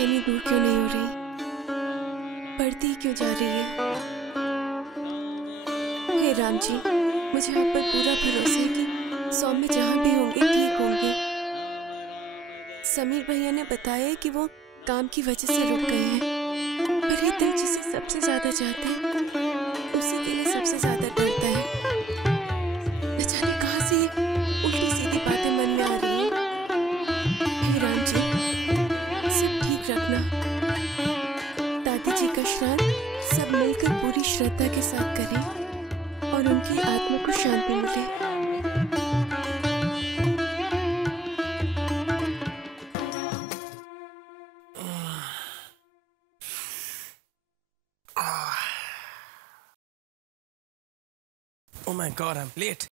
बेचैनी दूर क्यों नहीं हो रही, बढ़ती क्यों जा रही है। हे राम जी, मुझे आप पर पूरा भरोसा है कि सौम्य जहाँ भी होंगे ठीक होंगे। समीर भैया ने बताया है कि वो काम की वजह से रुक गए हैं, पर ये दिल जिसे सबसे ज्यादा चाहता है उसी के लिए सबसे ज्यादा डरता है। न जाने कहाँ से ये उल्टी सीधी बातें मन में आ रही हैं। हे राम जी, सब ठीक रखना। दादी जी का श्राद्ध सब मिलकर पूरी श्रद्धा के साथ करें और उनकी आत्मा को शांति मिले। Oh my God, I'm late.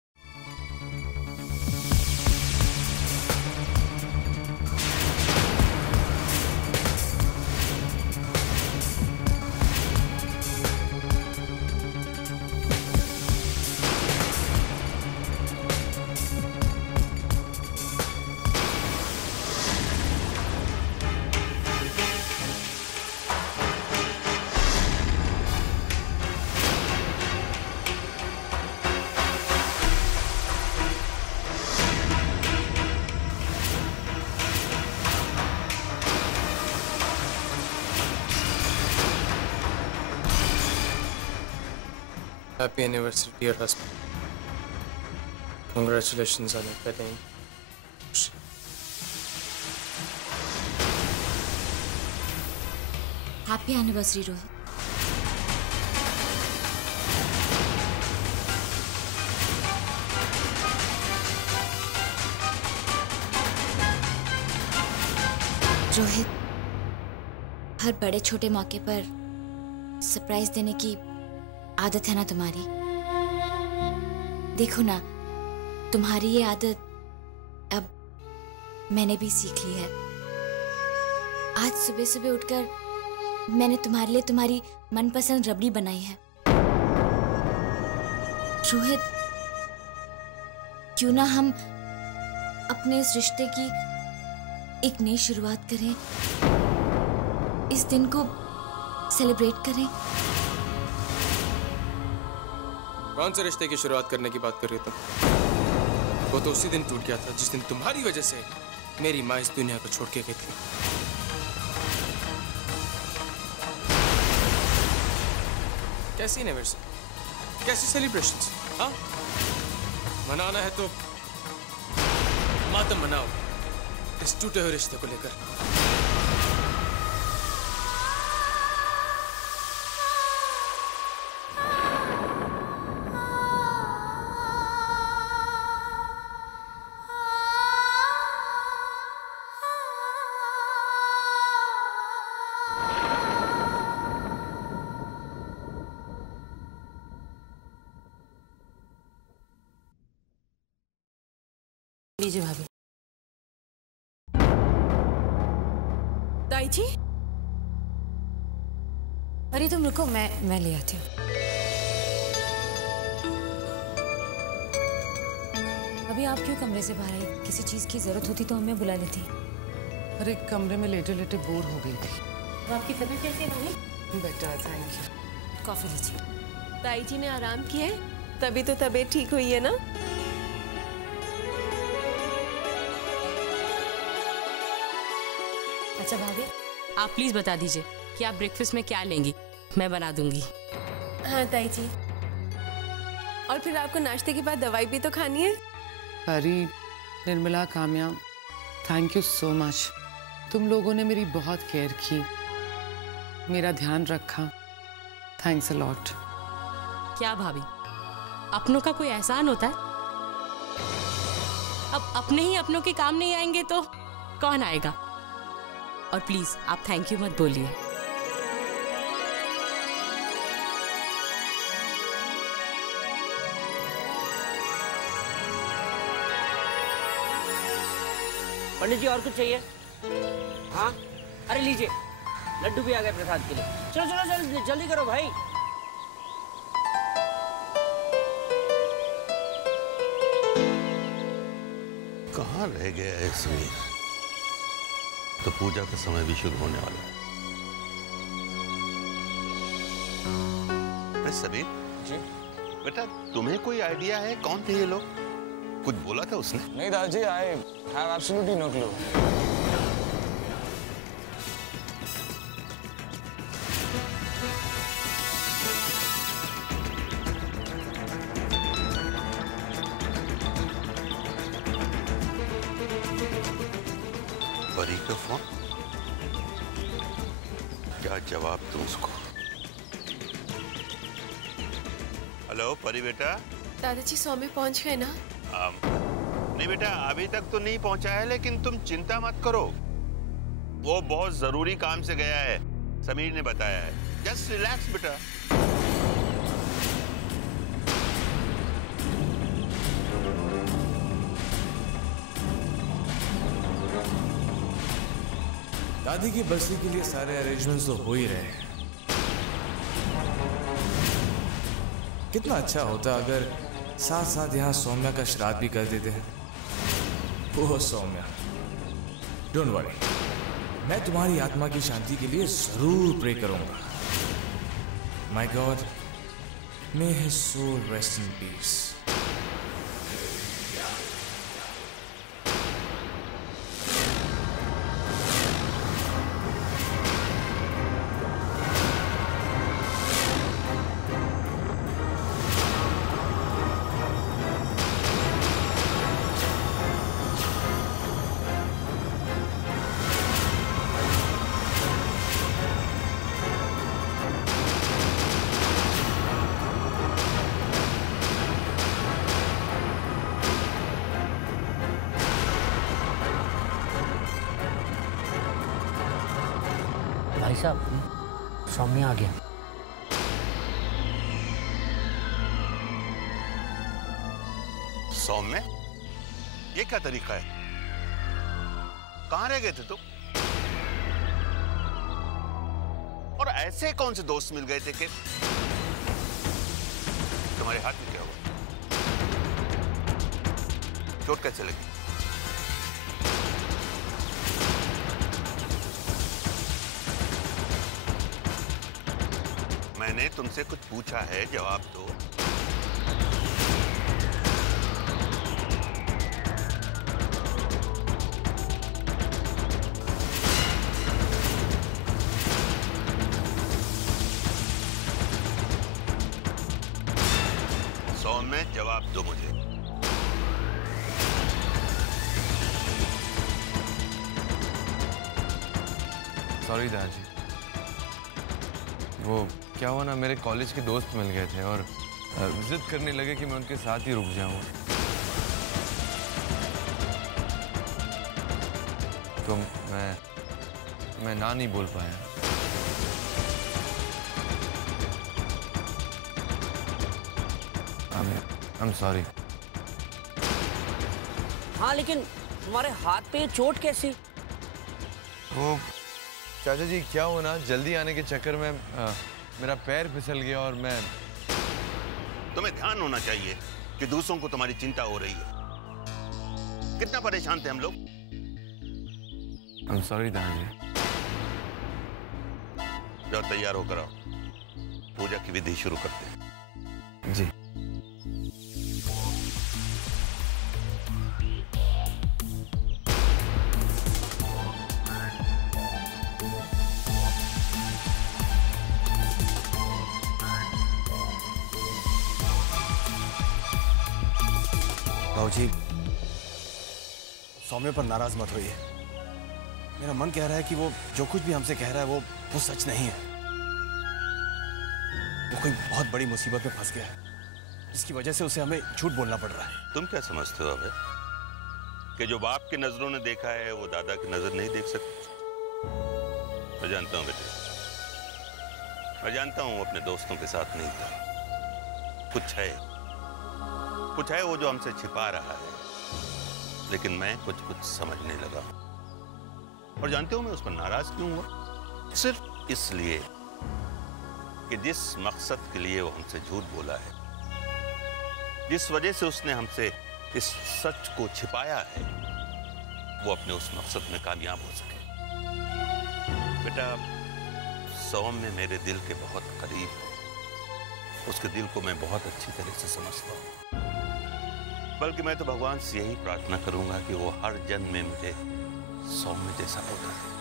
Happy anniversary, dear husband. Congratulations on your wedding. Happy anniversary, Rohit. Rohit, हर बड़े छोटे मौके पर सरप्राइज देने की आदत है ना तुम्हारी। देखो ना, तुम्हारी ये आदत अब मैंने भी सीख ली है। आज सुबह सुबह उठकर मैंने तुम्हारे लिए तुम्हारी मनपसंद रबड़ी बनाई है। रोहित, क्यों ना हम अपने इस रिश्ते की एक नई शुरुआत करें, इस दिन को सेलिब्रेट करें। कौन से रिश्ते की शुरुआत करने की बात कर रही हो तुम? वो तो उसी दिन टूट गया था जिस दिन तुम्हारी वजह से मेरी माँ इस दुनिया को छोड़ के गई थी। कैसी एनिवर्सरी, कैसी सेलिब्रेशंस? हाँ, मनाना है तो मातम मनाओ इस टूटे हुए रिश्ते को लेकर। लीजिए भाभी। ताई जी, अरे तुम रुको, मैं ले आती हूँ। अभी आप क्यों कमरे से बाहर आई? किसी चीज की जरूरत होती तो हमें बुला लेती। अरे कमरे में लेटे लेटे बोर हो गई थी। तो आपकी तबीयत कैसी है भाभी? बेटा, थैंक यू। कॉफी लीजिए। ताई जी ने आराम किया है, तभी तो तबीयत ठीक हुई है ना। अच्छा भाभी, आप प्लीज बता दीजिए कि आप ब्रेकफास्ट में क्या लेंगी, मैं बना दूंगी। हाँ ताई जी, और फिर आपको नाश्ते के बाद दवाई भी तो खानी है। Hari, Nirmala, Kamya, thank you so much. तुम लोगों ने मेरी बहुत केयर की, मेरा ध्यान रखा। Thanks a lot. क्या भाभी, अपनों का कोई एहसान होता है? अब अपने ही अपनों के काम नहीं आएंगे तो कौन आएगा? और प्लीज आप थैंक यू मत बोलिए। पंडित जी और कुछ चाहिए? हाँ, अरे लीजिए, लड्डू भी आ गए प्रसाद के लिए। चलो चलो जल्दी जल्दी करो भाई। कहाँ रह गया है समीर? तो पूजा का समय भी शुरू होने वाला है। समीर जी बेटा, तुम्हें कोई आइडिया है कौन थे ये लोग? कुछ बोला था उसने? नहीं दादाजी, I have absolutely no clue. Pari का फोन, क्या जवाब दूं उसको? हेलो परी बेटा। दादाजी सौम्य पहुंच गए ना? नहीं बेटा, अभी तक तो नहीं पहुंचा है, लेकिन तुम चिंता मत करो, वो बहुत जरूरी काम से गया है, समीर ने बताया है। जस्ट रिलैक्स बेटा। दादी की बरसी के लिए सारे अरेंजमेंट्स तो हो ही रहे हैं। कितना अच्छा होता अगर साथ साथ यहाँ सौम्या का श्राद्ध भी कर देते हैं। ओह सौम्या, डोंट वरी, मैं तुम्हारी आत्मा की शांति के लिए जरूर प्रे करूंगा। My God, may his soul rest in peace. भाई साहब, सौम्या आ गया। सौम्य, ये क्या तरीका है? कहां रह गए थे तुम? और ऐसे कौन से दोस्त मिल गए थे कि तुम्हारे हाथ में क्या हुआ? चोट कैसे लगी? मैंने तुमसे कुछ पूछा है, जवाब दो। सौम्य, जवाब दो मुझे। सॉरी दादाजी, वो क्या हुआ ना, मेरे कॉलेज के दोस्त मिल गए थे और जिद करने लगे कि मैं उनके साथ ही रुक जाऊं, तो मैं ना नहीं बोल पाया। I'm sorry। हाँ, लेकिन तुम्हारे हाथ पे चोट कैसी? वो चाचा जी, क्या हुआ ना, जल्दी आने के चक्कर में मेरा पैर फिसल गया और मैं... तुम्हें ध्यान होना चाहिए कि दूसरों को तुम्हारी चिंता हो रही है। कितना परेशान थे हम लोग। I'm sorry दादाजी। जाओ, तैयार होकर आओ, पूजा की विधि शुरू करते हैं। जी। भाऊजी, सौम्य पर नाराज मत होइए। मेरा मन कह रहा है कि वो जो कुछ भी हमसे कह रहा है वो सच नहीं है। वो कोई बहुत बड़ी मुसीबत में फंस गया है, जिसकी वजह से उसे हमें झूठ बोलना पड़ रहा है। तुम क्या समझते हो अबे कि जो बाप की नजरों ने देखा है वो दादा की नजर नहीं देख सकते? मैं जानता हूँ बेटे, मैं जानता हूँ अपने दोस्तों के साथ नहीं था। कुछ है वो जो हमसे छिपा रहा है, लेकिन मैं कुछ समझने लगा। और जानते हो मैं उस पर नाराज क्यों हुआ? सिर्फ इसलिए कि जिस मकसद के लिए वो हमसे झूठ बोला है, जिस वजह से उसने हमसे इस सच को छिपाया है, वो अपने उस मकसद में कामयाब हो सके। बेटा, सौम्य मेरे दिल के बहुत करीब है। उसके दिल को मैं बहुत अच्छी तरह से समझता हूँ। बल्कि मैं तो भगवान से यही प्रार्थना करूंगा कि वो हर जन्म में मुझे सौम्य जैसा होता है।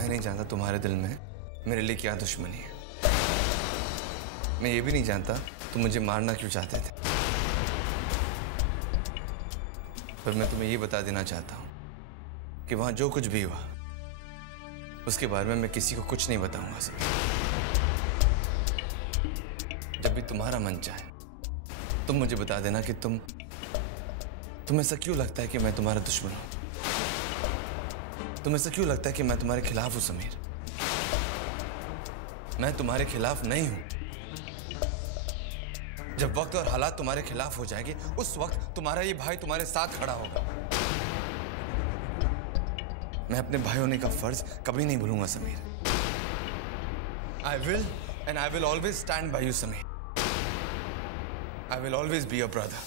नहीं जानता तुम्हारे दिल में मेरे लिए क्या दुश्मनी है। मैं ये भी नहीं जानता तुम मुझे मारना क्यों चाहते थे। पर मैं तुम्हें ये बता देना चाहता हूं कि वहां जो कुछ भी हुआ उसके बारे में मैं किसी को कुछ नहीं बताऊंगा। सब जब भी तुम्हारा मन चाहे तुम मुझे बता देना कि तुम्हें ऐसा क्यों लगता है कि मैं तुम्हारा दुश्मन हूं। तुम्हें ऐसा क्यों लगता है कि मैं तुम्हारे खिलाफ हूं। समीर, मैं तुम्हारे खिलाफ नहीं हूं। जब वक्त और हालात तुम्हारे खिलाफ हो जाएंगे उस वक्त तुम्हारा ये भाई तुम्हारे साथ खड़ा होगा। मैं अपने भाई होने का फर्ज कभी नहीं भूलूंगा Sameer. I will and I will always stand by you, Sameer. I will always be your brother.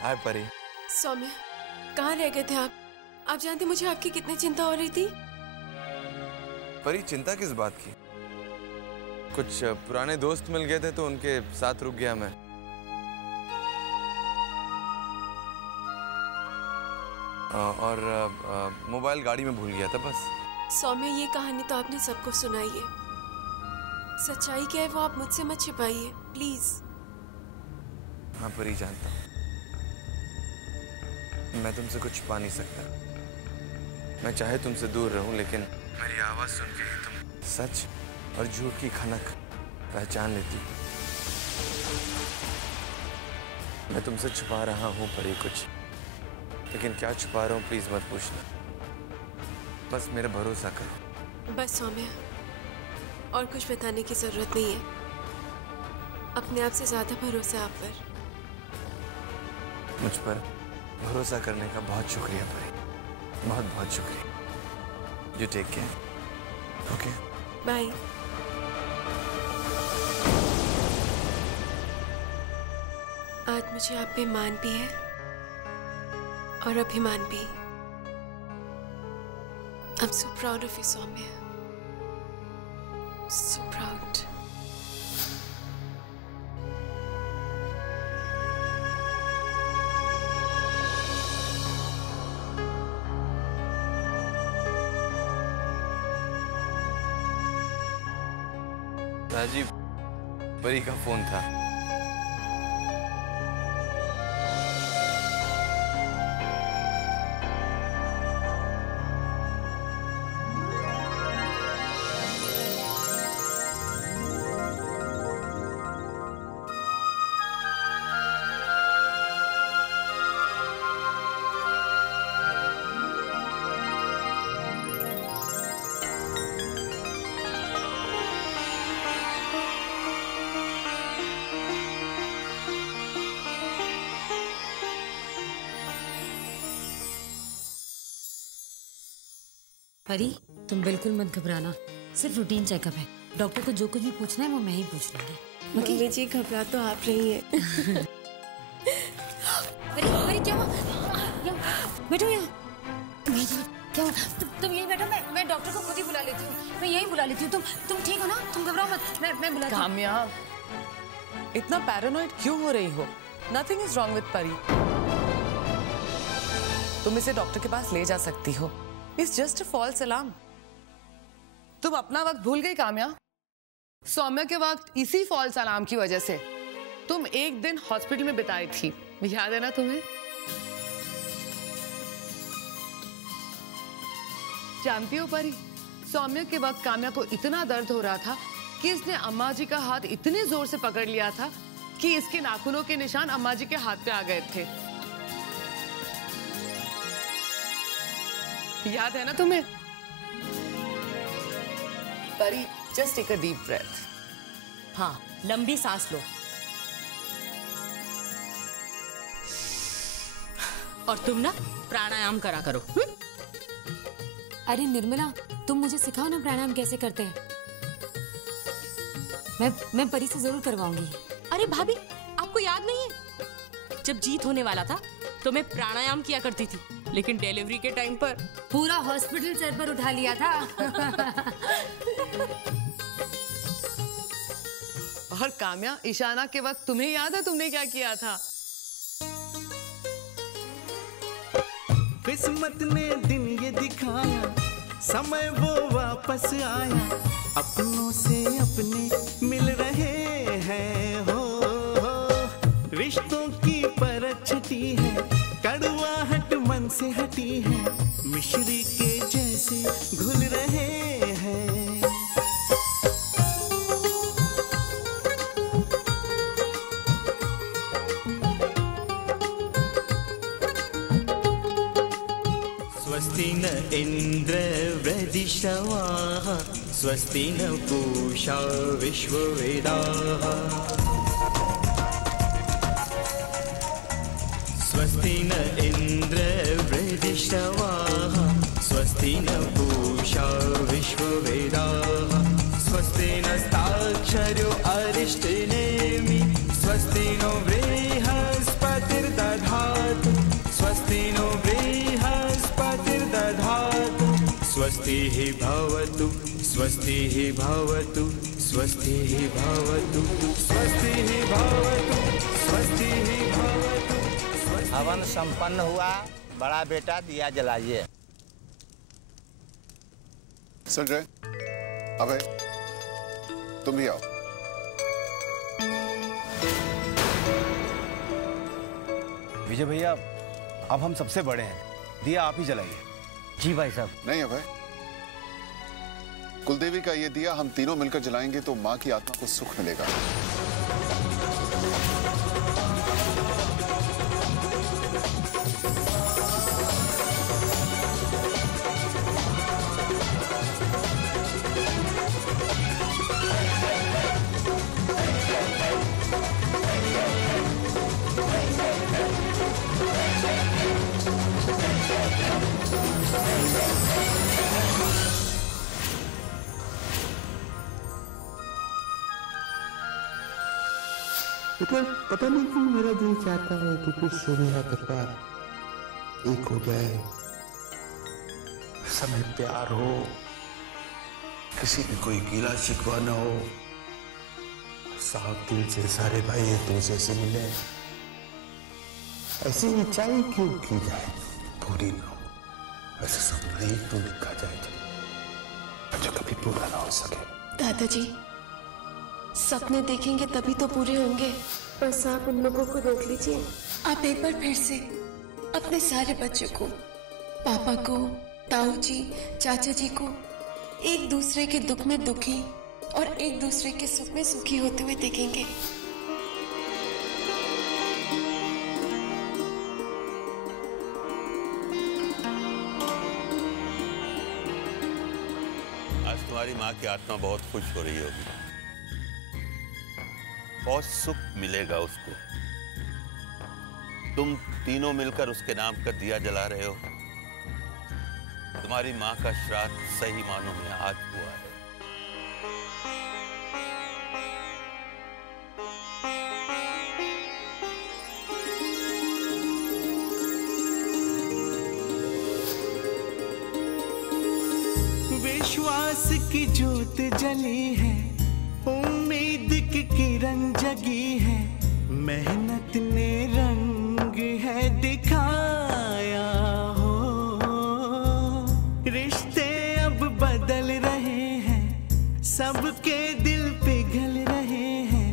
हाय परी। सौम्य, कहाँ रह गए थे आप? आप जानते मुझे आपकी कितनी चिंता हो रही थी। परी, चिंता किस बात की? कुछ पुराने दोस्त मिल गए थे तो उनके साथ रुक गया मैं। और मोबाइल गाड़ी में भूल गया था बस। सौम्य, ये कहानी तो आपने सबको सुनाई है। सच्चाई क्या है वो आप मुझसे मत छिपाइए प्लीज। हाँ परी, जानता हूँ मैं तुमसे कुछ छुपा नहीं सकता। मैं चाहे तुमसे दूर रहूं लेकिन मेरी आवाज सुन के ही तुम सच और झूठ की खनक पहचान लेती। मैं तुमसे छुपा रहा हूं परी कुछ, लेकिन क्या छुपा रहा हूं प्लीज मत पूछना। बस मेरा भरोसा करो। बस सौम्य, और कुछ बताने की जरूरत नहीं है। अपने आप से ज्यादा भरोसा आप पर। मुझ पर भरोसा करने का बहुत शुक्रिया परी, बहुत बहुत शुक्रिया। You take care. Okay, bye. आज मुझे आप पे मान भी है और अभिमान भी। I'm so proud of you, Soumya. So proud. Rajiv, परी का फोन था। परी, तुम बिल्कुल मत घबराना। सिर्फ रूटीन चेकअप है। डॉक्टर को जो कुछ भी पूछना है वो मैं ही पूछ लूंगी। मम्मी जी, घबरा तो आप रही हैं। परी, परी क्या हुआ? बैठो यहाँ। क्या हुआ? तुम यही बैठो, मैं डॉक्टर को खुद ही बुला लेती हूँ। मैं यही बुला लेती हूँ। तुम ठीक हो ना? तुम घबराओ मत। मैं बुलाती हूँ। काम्या, इतना पैरानॉइड क्यों हो रही हो? नथिंग इज रॉन्ग विद परी। तुम इसे डॉक्टर के पास ले जा सकती हो। It's just a false alarm. तुम अपना वक्त भूल गई काम्या। सौम्या के वक्त इसी फॉल्स अलार्म की वजह से तुम एक दिन हॉस्पिटल में बिताई थी, याद है ना तुम्हें? जानती हो परी, सौम्या के वक्त काम्या को इतना दर्द हो रहा था कि इसने अम्मा जी का हाथ इतने जोर से पकड़ लिया था कि इसके नाखूनों के निशान अम्मा जी के हाथ पे आ गए थे। याद है ना तुम्हें? Pari, just take a deep breath. हाँ, लंबी सांस लो। और तुम ना प्राणायाम करा करो। अरे निर्मला, तुम मुझे सिखाओ ना प्राणायाम कैसे करते हैं। मैं परी से जरूर करवाऊंगी। अरे भाभी, आपको याद नहीं है? जब जीत होने वाला था तो मैं प्राणायाम किया करती थी, लेकिन डिलीवरी के टाइम पर पूरा हॉस्पिटल सर पर उठा लिया था। और काम्या, ईशाना के वक्त तुम्हें याद है तुमने क्या किया था? किस्मत ने दिन ये दिखाया, समय वो वापस आया, अपनों से अपने मिल रहे हैं हो। रिश्तों की परत छटी है, कड़वाहट मन से हटी है, मिश्री के जैसे घुल रहे हैं। स्वस्ति न इंद्र वृदिशवाः, स्वस्ति न पूषा विश्ववेदाः, स्वस्ति न इंद्र वृदिशवाः, स्वस्ति न पूषा विश्ववेदाः, स्वस्ति नस्ताक्षर्यो अरिष्टनेमि, स्वस्ति नो बृहस्पतिर्दधातु, स्वस्ति नो बृहस्पतिर्दधातु, स्वस्ति हि भवतु, स्वस्ति हि भवतु, स्वस्ति हि भवतु, स्वस्ति हि भवतु, स्वस्ति हि भवतु। हवन संपन्न हुआ। बड़ा बेटा दिया जलाइए। संजय, अभय, तुम भी आओ। विजय भैया, अब हम सबसे बड़े हैं, दिया आप ही जलाइए। जी भाई साहब। नहीं अभय, कुलदेवी का ये दिया हम तीनों मिलकर जलाएंगे तो माँ की आत्मा को सुख मिलेगा। पता नहीं क्यों मेरा दिल चाहता है कि कुछ मेरा परिवार एक हो जाए, सब में प्यार हो, किसी में कोई गीला शिकवा न हो, साफ दिल से सारे भाई एक दूसरे से मिले। ऐसी इच्छाएं क्यों की जाए पूरी ना हो, ऐसे सपना ही तो लिखा जाए जो कभी पूरा ना हो सके। दादाजी, सपने देखेंगे तभी तो पूरे होंगे। बस आप उन लोगों को रोक लीजिए। आप एक बार फिर से अपने सारे बच्चों को, पापा को, ताऊ जी, चाचा जी को एक दूसरे के दुख में दुखी और एक दूसरे के सुख में सुखी होते हुए देखेंगे। आज तुम्हारी माँ की आत्मा बहुत खुश हो रही होगी, बहुत सुख मिलेगा उसको। तुम तीनों मिलकर उसके नाम का दिया जला रहे हो। तुम्हारी माँ का श्राद्ध सही मानों में आज हुआ है। विश्वास की ज्योत जली है, उम्मीद की किरण जगी है, मेहनत ने रंग है दिखाया हो। रिश्ते अब बदल रहे हैं, सबके दिल पिघल रहे हैं,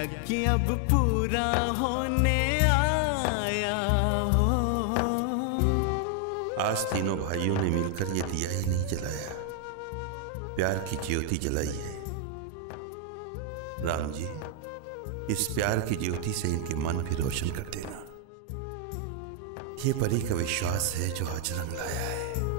यज्ञ अब पूरा होने आया हो। आज तीनों भाइयों ने मिलकर ये दिया ही नहीं जलाया, प्यार की ज्योति जलाई है। राम जी, इस प्यार की ज्योति से इनके मन भी रोशन कर देना। ये परी का विश्वास है जो आज रंग लाया है।